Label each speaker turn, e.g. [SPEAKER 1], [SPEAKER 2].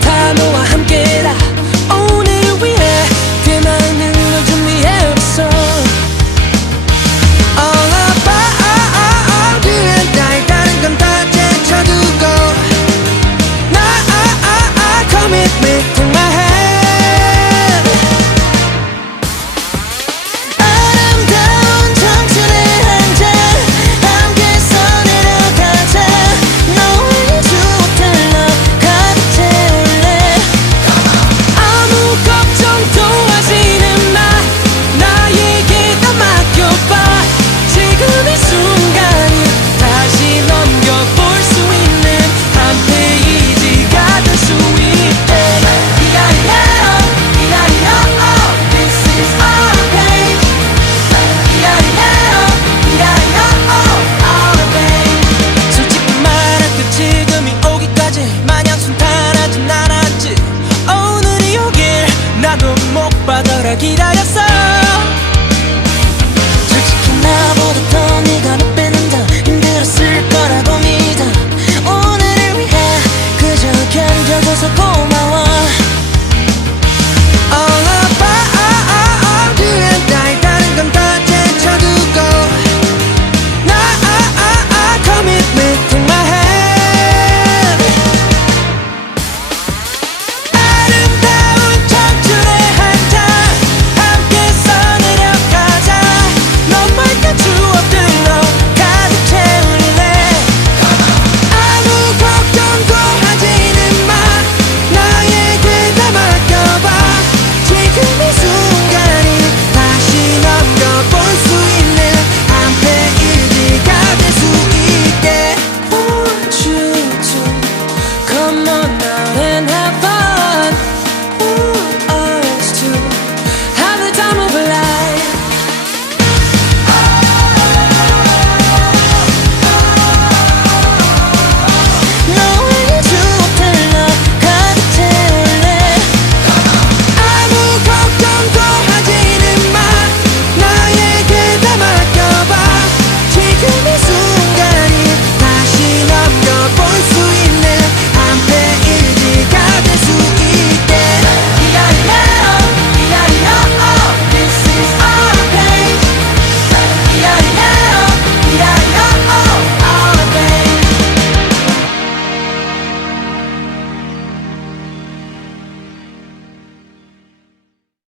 [SPEAKER 1] time
[SPEAKER 2] Shakira